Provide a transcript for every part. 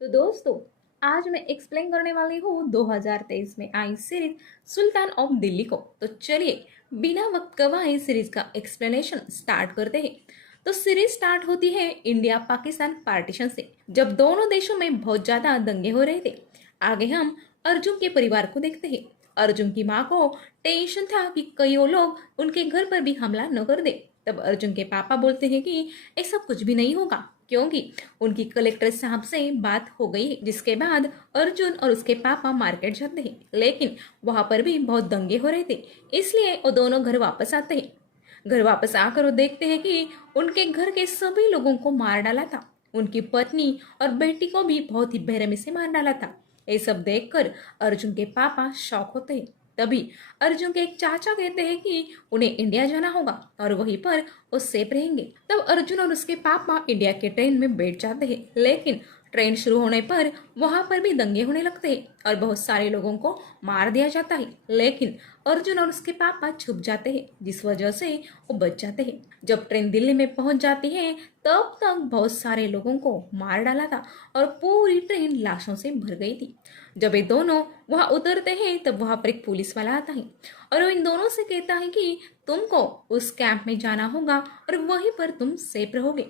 तो दोस्तों, आज मैं एक्सप्लेन करने वाली हूँ 2023 में आई सीरीज सुल्तान ऑफ दिल्ली को। तो चलिए बिना वक्त गवाए सीरीज का एक्सप्लेनेशन स्टार्ट करते हैं। तो सीरीज स्टार्ट होती है इंडिया पाकिस्तान पार्टीशन से, जब दोनों देशों में बहुत ज्यादा दंगे हो रहे थे। आगे हम अर्जुन के परिवार को देखते हैं। अर्जुन की माँ को टेंशन था कि कई लोग उनके घर पर भी हमला न कर दे। तब अर्जुन के पापा बोलते हैं कि ऐसा कुछ भी नहीं होगा, क्योंकि उनकी कलेक्टर साहब से बात हो गई है। जिसके बाद अर्जुन और उसके पापा मार्केट जाते हैं, लेकिन वहां पर भी बहुत दंगे हो रहे थे, इसलिए वो दोनों घर वापस आते हैं। घर वापस आकर वो देखते हैं कि उनके घर के सभी लोगों को मार डाला था। उनकी पत्नी और बेटी को भी बहुत ही बेरहमी से मार डाला था। ये सब देखकर अर्जुन के पापा शॉक होते हैं। तभी अर्जुन के एक चाचा कहते हैं कि उन्हें इंडिया जाना होगा और वहीं पर वो सेफ रहेंगे। तब अर्जुन और उसके पापा इंडिया के ट्रेन में बैठ जाते हैं, लेकिन ट्रेन शुरू होने पर वहां पर भी दंगे होने लगते हैं और बहुत सारे लोगों को मार दिया जाता है। लेकिन अर्जुन और उसके पापा छुप जाते हैं, जिस वजह से वो बच जाते हैं। जब ट्रेन दिल्ली में पहुंच जाती है, तब तक बहुत सारे लोगों को मार डाला था और पूरी ट्रेन लाशों से भर गई थी। जब ये दोनों वहां उतरते हैं, तब वहां पर एक पुलिस वाला आता है और वो इन दोनों से कहता है कि तुमको उस कैंप में जाना होगा और वहीं पर तुम सेफ रहोगे।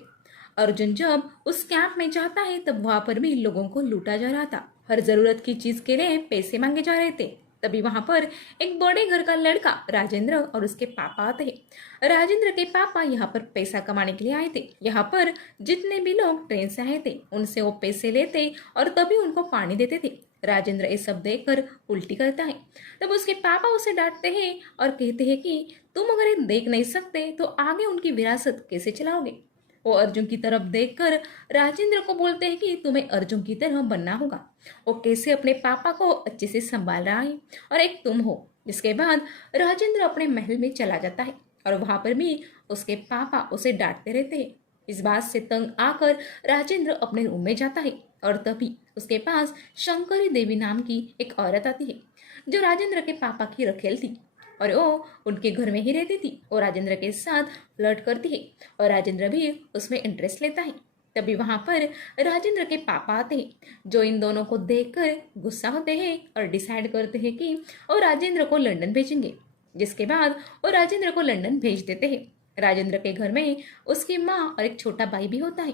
अर्जुन जब उस कैंप में जाता है, तब वहां पर भी लोगों को लूटा जा रहा था। हर जरूरत की चीज के लिए पैसे मांगे जा रहे थे। तभी वहां पर एक बड़े घर का लड़का राजेंद्र और उसके पापा आते हैं। राजेंद्र के पापा यहाँ पर पैसा कमाने के लिए आए थे। यहाँ पर जितने भी लोग ट्रेन से आए थे, उनसे वो पैसे लेते और तभी उनको पानी देते थे। राजेंद्र ये सब देखकर उल्टी करता है। तब उसके पापा उसे डांटते हैं और कहते हैं कि तुम अगर ये देख नहीं सकते तो आगे उनकी विरासत कैसे चलाओगे। वो अर्जुन की तरफ देखकर राजेंद्र को बोलते हैं कि तुम्हें अर्जुन की तरह बनना होगा। वो कैसे अपने पापा को अच्छे से संभाल रहा है और एक तुम हो। जिसके बाद राजेंद्र अपने महल में चला जाता है और वहां पर भी उसके पापा उसे डांटते रहते हैं। इस बात से तंग आकर राजेंद्र अपने रूम में जाता है और तभी उसके पास शंकरी देवी नाम की एक औरत आती है, जो राजेंद्र के पापा की रखेल थी और वो उनके घर में ही रहती थी। वो राजेंद्र के साथ फ्लर्ट करती है और राजेंद्र भी उसमें इंटरेस्ट लेता है। तभी वहां पर राजेंद्र के पापा आते हैं, जो इन दोनों को देखकर गुस्सा होते हैं और डिसाइड करते हैं कि वो राजेंद्र को लंदन भेजेंगे। जिसके बाद वो राजेंद्र को लंदन भेज देते हैं। राजेंद्र के घर में उसकी माँ और एक छोटा भाई भी होता है,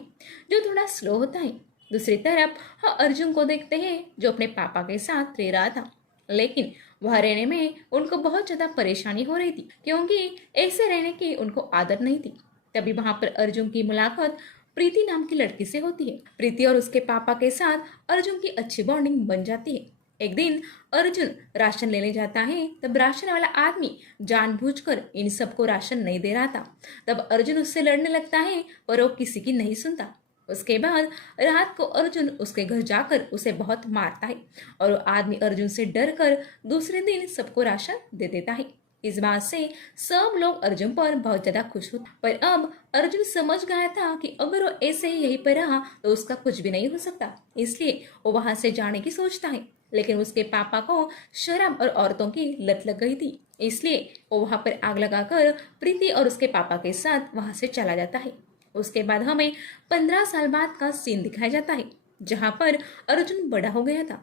जो थोड़ा स्लो होता है। दूसरी तरफ हम अर्जुन को देखते हैं, जो अपने पापा के साथ रह रहा था, लेकिन वह रहने में उनको बहुत ज्यादा परेशानी हो रही थी, क्योंकि ऐसे रहने की उनको आदत नहीं थी। तभी वहां पर अर्जुन की मुलाकात प्रीति नाम की लड़की से होती है। प्रीति और उसके पापा के साथ अर्जुन की अच्छी बॉन्डिंग बन जाती है। एक दिन अर्जुन राशन लेने जाता है, तब राशन वाला आदमी जानबूझकर इन सबको राशन नहीं दे रहा था। तब अर्जुन उससे लड़ने लगता है, पर वो किसी की नहीं सुनता। उसके बाद रात को अर्जुन उसके घर जाकर उसे बहुत मारता है और वो आदमी अर्जुन से डर कर दूसरे दिन सबको राशन दे देता है। इस बात से सब लोग अर्जुन पर बहुत ज्यादा खुश होते, पर अब अर्जुन समझ गया था कि अगर वो ऐसे ही यहीं पर रहा तो उसका कुछ भी नहीं हो सकता, इसलिए वो वहां से जाने की सोचता है। लेकिन उसके पापा को शराब और औरतों की लत लग गई थी, इसलिए वो वहां पर आग लगाकर प्रीति और उसके पापा के साथ वहां से चला जाता है। उसके बाद हमें 15 साल बाद का सीन दिखाया जाता है, जहां पर अर्जुन बड़ा हो गया था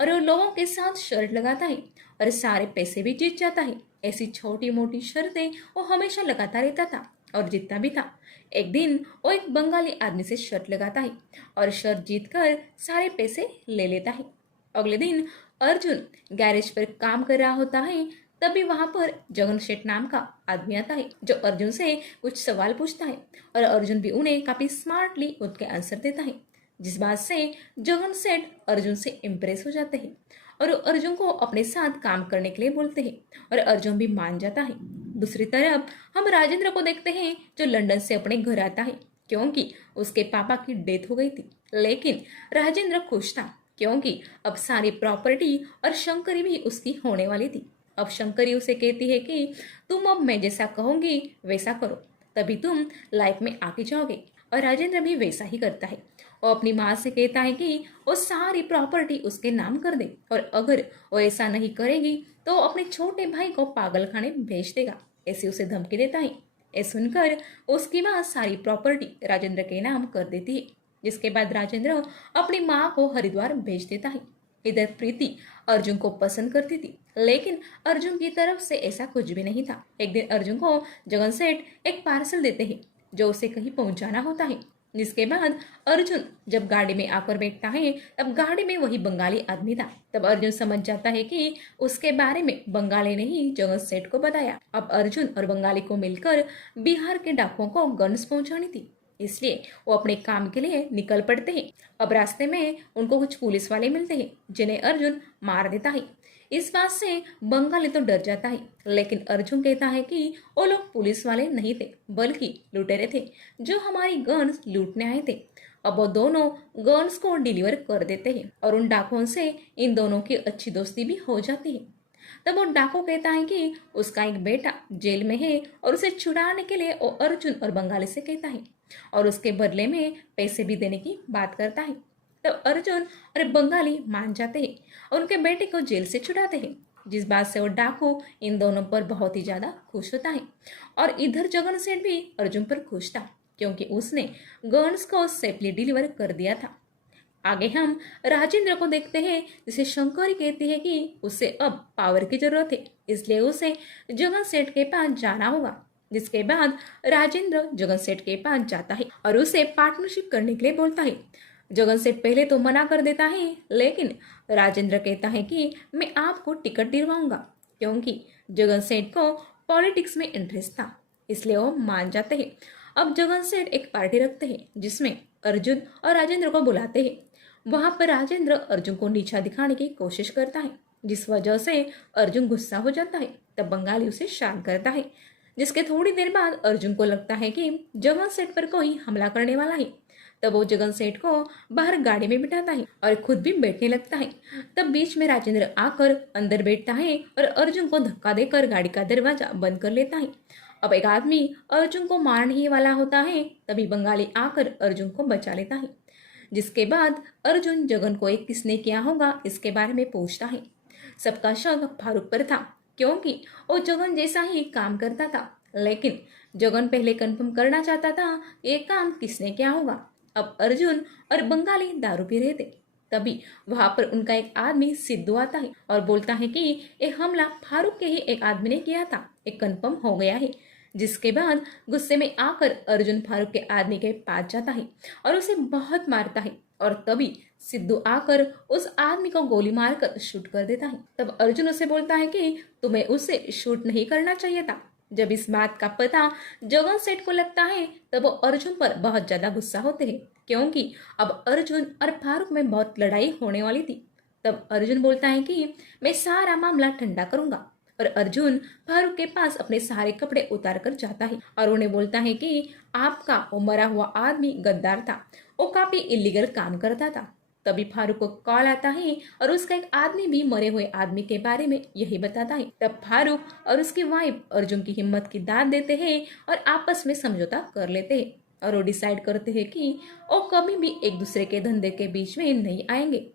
और वो लोगों के साथ शर्त लगाता है और सारे पैसे भी जीत जाता है। ऐसी छोटी मोटी शर्तें वो हमेशा लगाता रहता था और जीतता भी था। एक दिन वो एक बंगाली आदमी से शर्त लगाता है और शर्त जीतकर सारे पैसे ले लेता है। अगले दिन अर्जुन गैरेज पर काम कर रहा होता है। तभी वहां पर जगन सेठ नाम का आदमी आता है, जो अर्जुन से कुछ सवाल पूछता है और अर्जुन भी उन्हें काफी स्मार्टली उनके आंसर देता है। जिस बात से जगन सेठ अर्जुन से इम्प्रेस हो जाते हैं और वो अर्जुन को अपने साथ काम करने के लिए बोलते हैं और अर्जुन भी मान जाता है। दूसरी तरफ हम राजेंद्र को देखते हैं, जो लंदन से अपने घर आता है, क्योंकि उसके पापा की डेथ हो गई थी। लेकिन राजेंद्र खुश था, क्योंकि अब सारी प्रॉपर्टी और शंकरी भी उसकी होने वाली थी। अब शंकरी उसे कहती है कि तुम अब मैं जैसा कहूंगी वैसा करो, तभी तुम लाइफ में आगे जाओगे। और राजेंद्र भी वैसा ही करता है। वो अपनी माँ से कहता है कि वो सारी प्रॉपर्टी उसके नाम कर दे और अगर वो ऐसा नहीं करेगी तो वो अपने छोटे भाई को पागल खाने भेज देगा, ऐसे उसे धमकी देता है। ये सुनकर उसकी माँ सारी प्रॉपर्टी राजेंद्र के नाम कर देती है। जिसके बाद राजेंद्र अपनी माँ को हरिद्वार भेज देता है। इधर प्रीति अर्जुन को पसंद करती थी, लेकिन अर्जुन की तरफ से ऐसा कुछ भी नहीं था। एक दिन अर्जुन को जगन सेठ एक पार्सल देते हैं जो उसे कहीं पहुंचाना होता है। जिसके बाद अर्जुन जब गाड़ी में आकर बैठता है तब गाड़ी में वही बंगाली आदमी था। तब अर्जुन समझ जाता है कि उसके बारे में बंगाली ने ही जगन सेठ को बताया। अब अर्जुन और बंगाली को मिलकर बिहार के डाकुओं को गन्स पहुंचानी थी, इसलिए वो अपने काम के लिए निकल पड़ते हैं। अब रास्ते में उनको कुछ पुलिस वाले मिलते हैं जिन्हें अर्जुन मार देता है। इस बात से बंगाली तो डर जाता है, लेकिन अर्जुन कहता है कि वो लोग पुलिस वाले नहीं थे बल्कि लुटेरे थे जो हमारी गन्स लूटने आए थे। अब वो दोनों गन्स को डिलीवर कर देते हैं और उन डाकुओं से इन दोनों की अच्छी दोस्ती भी हो जाती है। तब वो डाकू कहता है कि उसका एक बेटा जेल में है और उसे छुड़ाने के लिए वो अर्जुन और बंगाली से कहता है और उसके बदले में पैसे भी देने की बात करता है। तो अर्जुन और बंगाली मान जाते हैं और उनके बेटे को जेल से छुड़ाते हैं, जिस बात से वो डाकू इन दोनों पर बहुत ही ज्यादा खुश होता है। और इधर जगन सेठ भी अर्जुन पर खुश था क्योंकि उसने गन्स को सेफली डिलीवर कर दिया था। आगे हम राजेंद्र को देखते हैं जिसे शंकरी कहती है कि उसे अब पावर की जरूरत है, इसलिए उसे जगन सेठ के पास जाना होगा। जिसके बाद राजेंद्र जगन सेठ के पास जाता है और उसे पार्टनरशिप करने के लिए बोलता है। जगन सेठ पहले तो मना कर देता है, लेकिन राजेंद्र कहता है कि मैं आपको टिकट दिलवाऊंगा, क्योंकि जगन सेठ को पॉलिटिक्स में इंटरेस्ट था, इसलिए वो मान जाते हैं। अब जगन सेठ एक पार्टी रखते हैं जिसमें अर्जुन और राजेंद्र को बुलाते हैं। वहां पर राजेंद्र अर्जुन को नीचा दिखाने की कोशिश करता है, जिस वजह से अर्जुन गुस्सा हो जाता है। तब बंगाली उसे शांत करता है, जिसके थोड़ी देर बाद अर्जुन को लगता है कि जगन सेठ पर कोई हमला करने वाला है। तब वो जगन सेठ को बाहर गाड़ी में बिठाता है और खुद भी बैठने लगता है। तब बीच में राजेंद्र आकर अंदर बैठता है और अर्जुन को धक्का देकर गाड़ी का दरवाजा बंद कर लेता है। अब एक आदमी अर्जुन को मारने ही वाला होता है, तभी बंगाली आकर अर्जुन को बचा लेता है। जिसके बाद अर्जुन जगन को एक किसने किया होगा इसके बारे में पूछता है। सबका शक फारूक पर था क्योंकि वो जगन जैसा ही काम करता था, लेकिन जगन पहले कंफर्म करना चाहता था ये काम किसने किया होगा। अब अर्जुन और बंगाली दारू पी रहे थे, तभी वहां पर उनका एक आदमी सिद्धू आता है और बोलता है कि ये हमला फारूक के ही एक आदमी ने किया था, एक कंफर्म हो गया है। जिसके बाद गुस्से में आकर अर्जुन फारूक के आदमी के पास जाता है और उसे बहुत मारता है और तभी सिद्धू आकर उस आदमी को गोली मारकर शूट कर देता है। तब अर्जुन उसे बोलता है कि तुम्हें उसे शूट नहीं करना चाहिए था। जब इस बात का पता जगन सेठ को लगता है तब वो अर्जुन पर बहुत ज्यादा गुस्सा होते हैं, क्योंकि अब अर्जुन और फारूक में बहुत लड़ाई होने वाली थी। तब अर्जुन बोलता है कि मैं सारा मामला ठंडा करूंगा और अर्जुन फारूक के पास अपने सारे कपड़े उतार कर जाता है और उन्हें बोलता है कि आपका वो मरा हुआ आदमी गद्दार था, वो काफी इलीगल काम करता था। तभी फारूक को कॉल आता है और उसका एक आदमी भी मरे हुए आदमी के बारे में यही बताता है। तब फारूक और उसकी वाइफ अर्जुन की हिम्मत की दाद देते हैं और आपस में समझौता कर लेते हैं और वो डिसाइड करते हैं कि वो कभी भी एक दूसरे के धंधे के बीच में नहीं आएंगे।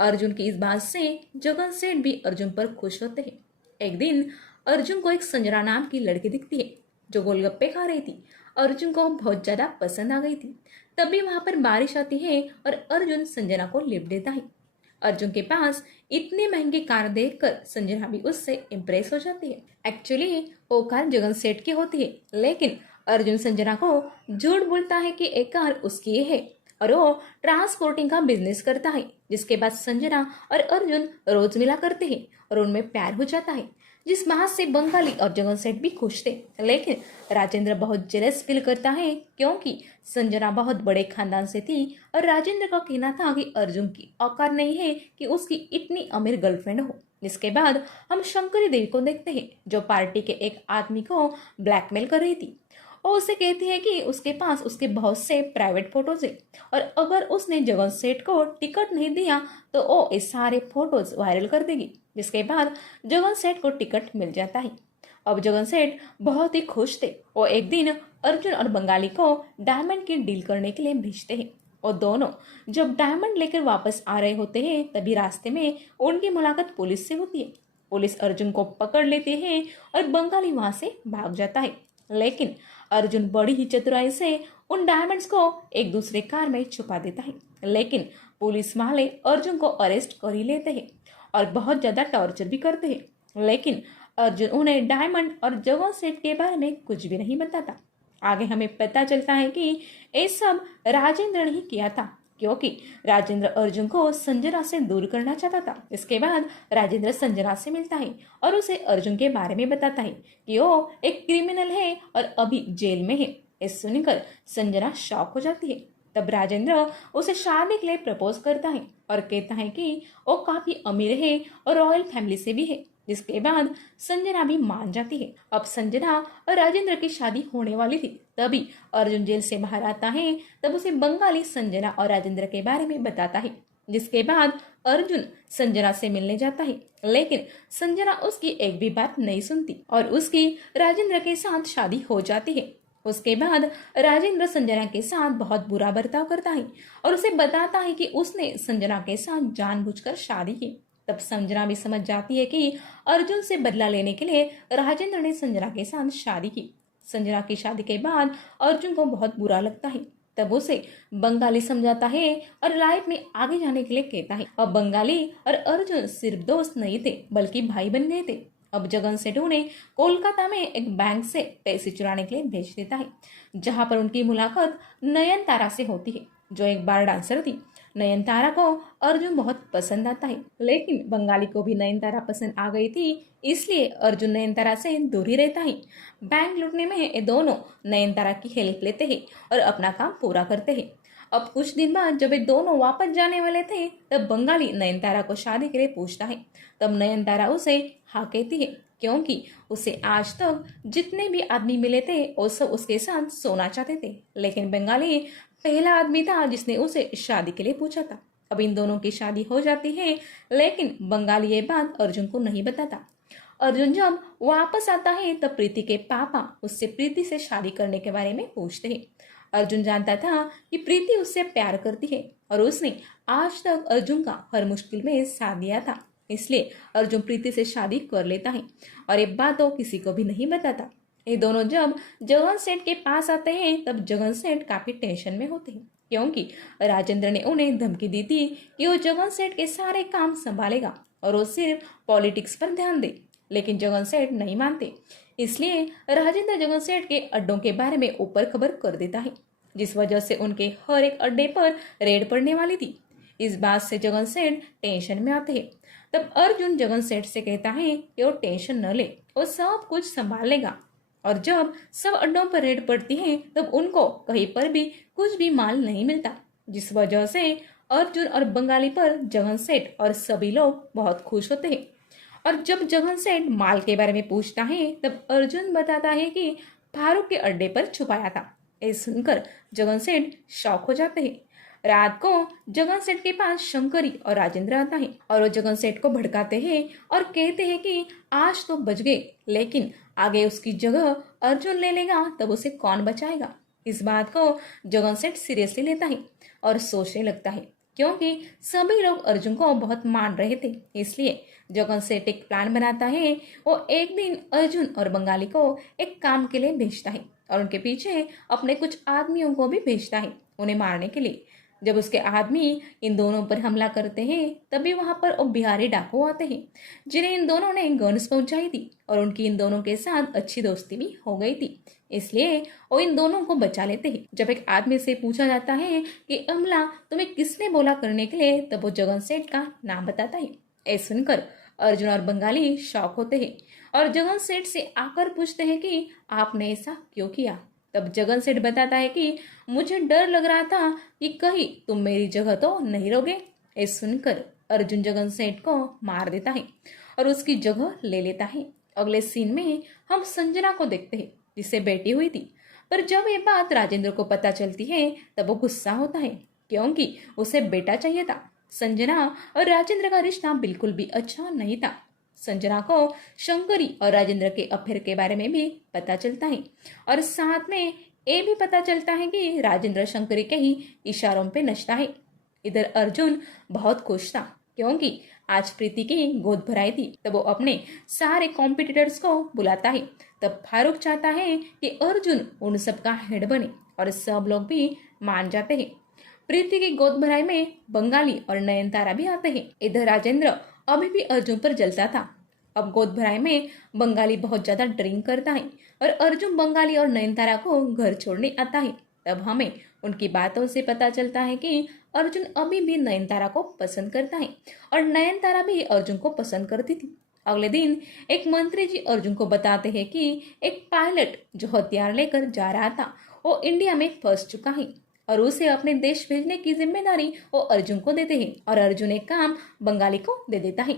अर्जुन की इस बात से जगन सेठ भी अर्जुन पर खुश होते हैं। एक दिन अर्जुन को एक संजना नाम की लड़की दिखती है जो गोलगप्पे खा रही थी। अर्जुन को बहुत ज्यादा पसंद आ गई थी। तभी वहां पर बारिश आती है और अर्जुन संजना को लिफ्ट देता है। अर्जुन के पास इतनी महंगी कार देखकर संजना भी उससे इम्प्रेस हो जाती है। एक्चुअली वो कार जगन सेठ की होती है, लेकिन अर्जुन संजना को झूठ बोलता है कि एक कार उसकी है और वो ट्रांसपोर्टिंग का बिजनेस करता है। जिसके बाद संजना और अर्जुन रोज मिला करते हैं और उनमें प्यार हो जाता है, जिस बात से बंगाली और जगन सेठ भी खुश थे। लेकिन राजेंद्र बहुत जेलस फील करता है क्योंकि संजना बहुत बड़े खानदान से थी और राजेंद्र का कहना था कि अर्जुन की औकात नहीं है कि उसकी इतनी अमीर गर्लफ्रेंड हो। जिसके बाद हम शंकरी देवी को देखते हैं जो पार्टी के एक आदमी को ब्लैकमेल कर रही थी। वो उसे कहती है कि उसके पास उसके बहुत से प्राइवेट फोटोज है और अगर उसने जगन सेठ को टिकट नहीं दिया तो वो ये सारे फोटोज वायरल कर देगी। जिसके बाद जगन सेठ को टिकट मिल जाता है। अब जगन सेठ बहुत ही खुश थे। वो एक दिन अर्जुन और बंगाली को डायमंड की डील करने के लिए भेजते हैं और दोनों जब डायमंड लेकर वापस आ रहे होते हैं तभी रास्ते में उनकी मुलाकात पुलिस से होती है। पुलिस अर्जुन को पकड़ लेते हैं और बंगाली वहां से भाग जाता है, लेकिन अर्जुन बड़ी ही चतुराई से उन डायमंड्स को एक दूसरे कार में छुपा देता है। लेकिन पुलिस वाले अर्जुन को अरेस्ट कर ही लेते हैं और बहुत ज्यादा टॉर्चर भी करते हैं। लेकिन अर्जुन उन्हें डायमंड और जगन सेठ के बारे में कुछ भी नहीं बताता। आगे हमें पता चलता है कि ये सब राजेंद्र ने ही किया था, क्योंकि राजेंद्र अर्जुन को संजना से दूर करना चाहता था। इसके बाद राजेंद्र संजना से मिलता है और उसे अर्जुन के बारे में बताता है कि वो एक क्रिमिनल है और अभी जेल में है। ये सुनकर संजना शॉक हो जाती है। तब राजेंद्र उसे शादी के लिए प्रपोज करता है और कहता है कि वो काफी अमीर है और रॉयल फैमिली से भी है, जिसके बाद संजना भी मान जाती है। अब संजना और राजेंद्र की शादी होने वाली थी। तभी अर्जुन जेल से बाहर आता है। तब उसे बंगाली संजना और राजेंद्र के बारे में बताता है, जिसके बाद अर्जुन संजना से मिलने जाता है। लेकिन संजना उसकी एक भी बात नहीं सुनती और उसकी राजेंद्र के साथ शादी हो जाती है। उसके बाद राजेंद्र संजना के साथ बहुत बुरा बर्ताव करता है और उसे बताता है कि उसने संजना के साथ जानबूझकर शादी की। तब संजना भी समझ जाती है कि अर्जुन से बदला लेने के लिए राजेंद्र ने संजना के साथ शादी की। संजना की शादी के बाद अर्जुन को बहुत बुरा लगता है। तब उसे बंगाली समझाता है और लाइफ में आगे जाने के लिए कहता है। अब बंगाली और अर्जुन सिर्फ दोस्त नहीं थे, बल्कि भाई बन गए थे। अब जगन सेठ उन्हें कोलकाता में एक बैंक से पैसे चुराने के लिए भेज देता है, जहां पर उनकी मुलाकात नयनतारा से होती है, जो एक बार डांसर थी। नयनतारा को अर्जुन बहुत पसंद आता है, लेकिन बंगाली को भी नयनतारा पसंद आ गई थी, इसलिए अर्जुन नयनतारा से दूर ही रहता है। बैंक लूटने में ये दोनों नयनतारा की हेल्प लेते हैं और अपना काम पूरा करते हैं। अब कुछ दिन बाद जब ये दोनों वापस जाने वाले थे, तब बंगाली नयनतारा को शादी के लिए पूछता है। तब नयनतारा उसे हाँ कहती है, क्योंकि उसे आज तक जितने भी आदमी मिले थे वो सब उसके साथ सोना चाहते थे, लेकिन बंगाली पहला आदमी था जिसने उसे शादी के लिए पूछा था। अब इन दोनों की शादी हो जाती है, लेकिन बंगाली ये बात अर्जुन को नहीं बताता। अर्जुन जब वापस आता है तब प्रीति के पापा उससे प्रीति से शादी करने के बारे में पूछते हैं। अर्जुन जानता था कि प्रीति उससे प्यार करती है और उसने आज तक अर्जुन का हर मुश्किल में साथ दिया था, इसलिए अर्जुन प्रीति से शादी कर लेता है और ये बात वो किसी को भी नहीं बताता। ये दोनों जब जगन सेठ के पास आते हैं तब जगन सेठ काफी टेंशन में होते हैं, क्योंकि राजेंद्र ने उन्हें धमकी दी थी कि वो जगन सेठ के सारे काम संभालेगा और वो सिर्फ पॉलिटिक्स पर ध्यान दे। लेकिन जगन सेठ नहीं मानते, इसलिए राजेंद्र जगन सेठ के अड्डों के बारे में ऊपर खबर कर देता है, जिस वजह से उनके हर एक अड्डे पर रेड पड़ने वाली थी। इस बात से जगन सेठ टेंशन में आते हैं। तब अर्जुन जगन सेठ से कहता है कि वो टेंशन न ले, वो सब कुछ संभाल लेगा। और जब सब अड्डों पर रेड पड़ती है तब उनको कहीं पर भी कुछ भी माल नहीं मिलता, जिस वजह से अर्जुन और बंगाली पर जगन सेठ और सभी लोग बहुत खुश होते हैं। और जब जगन सेठ माल के बारे में पूछता है तब अर्जुन बताता है कि फारूक के अड्डे पर छुपाया था। ये सुनकर जगन सेठ शॉक हो जाते हैं। रात को जगन सेठ के पास शंकरी और राजेंद्र आता है और वो जगन सेठ को भड़काते हैं और कहते हैं कि आज तो बच गए, लेकिन आगे उसकी जगह अर्जुन ले लेगा तब उसे कौन बचाएगा। इस बात को जगन सेठ सीरियसली लेता है और सोचने लगता है, क्योंकि सभी लोग अर्जुन को बहुत मान रहे थे। इसलिए जगन सेठ एक प्लान बनाता है। वो एक दिन अर्जुन और बंगाली को एक काम के लिए भेजता है और उनके पीछे अपने कुछ आदमियों को भी भेजता है उन्हें मारने के लिए। जब उसके आदमी इन दोनों पर हमला करते हैं तभी वहां पर वो बिहारी डाकू आते हैं, जिन्हें इन दोनों ने गन्स पहुंचाई थी और उनकी इन दोनों के साथ अच्छी दोस्ती भी हो गई थी, इसलिए वो इन दोनों को बचा लेते हैं। जब एक आदमी से पूछा जाता है कि हमला तुम्हें किसने बोला करने के लिए, तब वो जगन सेठ का नाम बताता है। ऐसा सुनकर अर्जुन और बंगाली शॉक होते हैं और जगन सेठ से आकर पूछते हैं कि आपने ऐसा क्यों किया। तब जगन सेठ बताता है कि मुझे डर लग रहा था कि कहीं तुम मेरी जगह तो नहीं लोगे। ये सुनकर अर्जुन जगन सेठ को मार देता है और उसकी जगह ले लेता है। अगले सीन में हम संजना को देखते हैं, जिसे बेटी हुई थी, पर जब ये बात राजेंद्र को पता चलती है तब वो गुस्सा होता है, क्योंकि उसे बेटा चाहिए था। संजना और राजेंद्र का रिश्ता बिल्कुल भी अच्छा नहीं था। संजना को शंकरी और राजेंद्र के अफेयर के बारे में भी पता चलता है और साथ में ये भी पता चलता है कि राजेंद्र शंकरी के ही इशारों पे नचता है। इधर अर्जुन बहुत खुश था, क्योंकि आज प्रीति की गोद भराई थी। तब वो अपने सारे कॉम्पिटिटर्स को बुलाता है। तब फारूक चाहता है कि अर्जुन उन सब का हेड बने और सब लोग भी मान जाते हैं। प्रीति की गोद भराई में बंगाली और नयनतारा भी आते हैं। इधर राजेंद्र अभी भी अर्जुन पर जलता था। अब गोद भराई में बंगाली बहुत ज्यादा ड्रिंक करता है और अर्जुन बंगाली और नयनतारा को घर छोड़ने आता है। तब हमें उनकी बातों से पता चलता है कि अर्जुन अभी भी नयनतारा को पसंद करता है और नयनतारा भी अर्जुन को पसंद करती थी। अगले दिन एक मंत्री जी अर्जुन को बताते हैं कि एक पायलट जो हथियार लेकर जा रहा था वो इंडिया में फंस चुका है और उसे अपने देश भेजने की जिम्मेदारी वो अर्जुन को देते हैं और अर्जुन एक काम बंगाली को दे देता है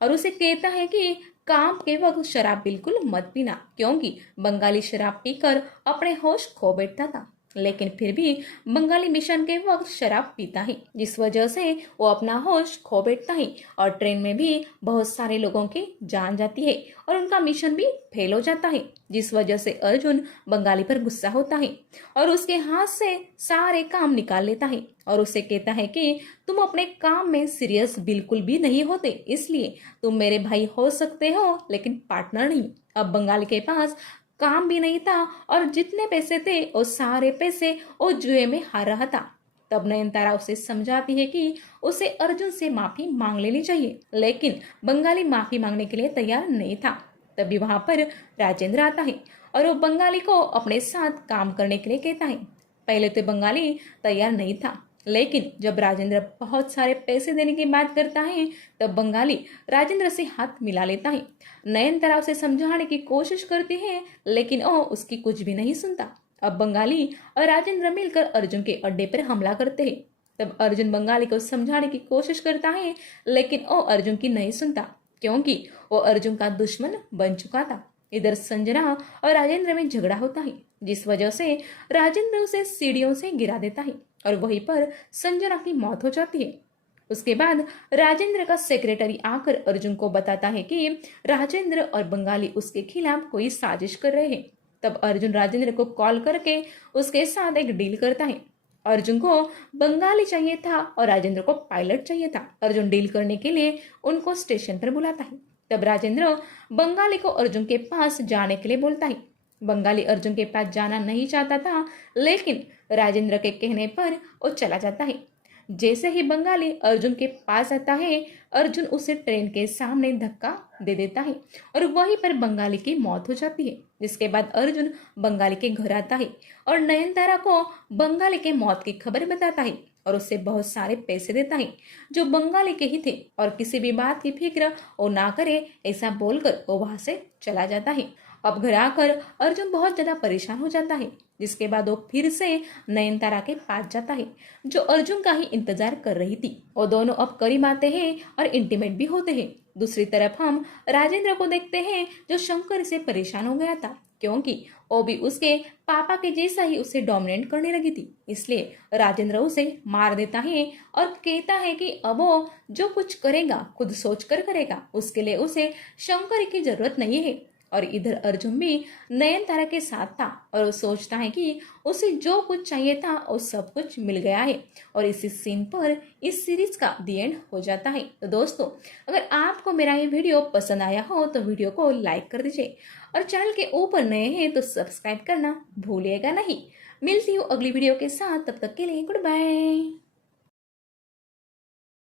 और उसे कहता है कि काम के वक्त शराब बिल्कुल मत पीना, क्योंकि बंगाली शराब पीकर अपने होश खो बैठता था। लेकिन फिर भी बंगाली मिशन के वक्त शराब पीता है, जिस वजह से वो अपना होश खो बैठता है और ट्रेन में भी बहुत सारे लोगों की जान जाती है और उनका मिशन भी फेल हो जाता है, जिस वजह से अर्जुन बंगाली पर गुस्सा होता है और उसके हाथ से सारे काम निकाल लेता है और उसे कहता है कि तुम अपने काम में सीरियस बिल्कुल भी नहीं होते, इसलिए तुम मेरे भाई हो सकते हो लेकिन पार्टनर नहीं। अब बंगाली के पास काम भी नहीं था और जितने पैसे थे वो सारे पैसे वो जुए में हार रहा था। तब नयनतारा उसे समझाती है कि उसे अर्जुन से माफी मांग लेनी चाहिए, लेकिन बंगाली माफी मांगने के लिए तैयार नहीं था। तभी वहां पर राजेंद्र आता है और वो बंगाली को अपने साथ काम करने के लिए कहता है। पहले तो बंगाली तैयार नहीं था, लेकिन जब राजेंद्र बहुत सारे पैसे देने की बात करता है तब बंगाली राजेंद्र से हाथ मिला लेता है। नयनतारा उसे समझाने की कोशिश करती है, लेकिन वो उसकी कुछ भी नहीं सुनता। अब बंगाली और राजेंद्र मिलकर अर्जुन के अड्डे पर हमला करते हैं। तब अर्जुन बंगाली को समझाने की कोशिश करता है, लेकिन वो अर्जुन की नहीं सुनता, क्योंकि वो अर्जुन का दुश्मन बन चुका था। इधर संजना और राजेंद्र में झगड़ा होता है, जिस वजह से राजेंद्र उसे सीढ़ियों से गिरा देता है और वहीं पर संजना की मौत हो जाती है। उसके बाद राजेंद्र का सेक्रेटरी आकर अर्जुन को बताता है कि राजेंद्र और बंगाली उसके खिलाफ कोई साजिश कर रहे हैं। तब अर्जुन राजेंद्र को कॉल करके उसके साथ एक डील करता है। अर्जुन को बंगाली चाहिए था और राजेंद्र को पायलट चाहिए था। अर्जुन डील करने के लिए उनको स्टेशन पर बुलाता है। तब राजेंद्र बंगाली को अर्जुन के पास जाने के लिए बोलता है। बंगाली अर्जुन के पास जाना नहीं चाहता था, लेकिन राजेंद्र के कहने पर वो चला जाता है। जैसे ही बंगाली अर्जुन के पास आता है, अर्जुन उसे ट्रेन के सामने धक्का दे देता है और वहीं पर बंगाली की मौत हो जाती है। जिसके बाद अर्जुन बंगाली के घर आता है और नयनतारा को बंगाली के मौत की खबर बताता है और उससे बहुत सारे पैसे देता है जो बंगाली के ही थे और किसी भी बात की फिक्र वो ना करे, ऐसा बोलकर वो वहां से चला जाता है। अब घर आकर अर्जुन बहुत ज्यादा परेशान हो जाता है, जिसके बाद वो फिर से नयनतारा के पास जाता है जो अर्जुन का ही इंतजार कर रही थी। वो दोनों अब करीब आते हैं और इंटीमेट भी होते हैं। दूसरी तरफ हम राजेंद्र को देखते हैं जो शंकर से परेशान हो गया था, क्योंकि वो भी उसके पापा के जैसा ही उसे डोमिनेट करने लगी थी। इसलिए राजेंद्र उसे मार देता है और कहता है कि अब वो जो कुछ करेगा खुद सोच कर करेगा, उसके लिए उसे शंकर की जरूरत नहीं है। और इधर अर्जुन भी नयनतारा के साथ था और वो सोचता है कि उसे जो कुछ चाहिए था वो सब कुछ मिल गया है और इसी सीन पर इस सीरीज का दी एंड हो जाता है। तो दोस्तों, अगर आपको मेरा ये वीडियो पसंद आया हो तो वीडियो को लाइक कर दीजिए और चैनल के ऊपर नए हैं तो सब्सक्राइब करना भूलिएगा नहीं। मिलती हूँ अगली वीडियो के साथ, तब तक के लिए गुड बाय।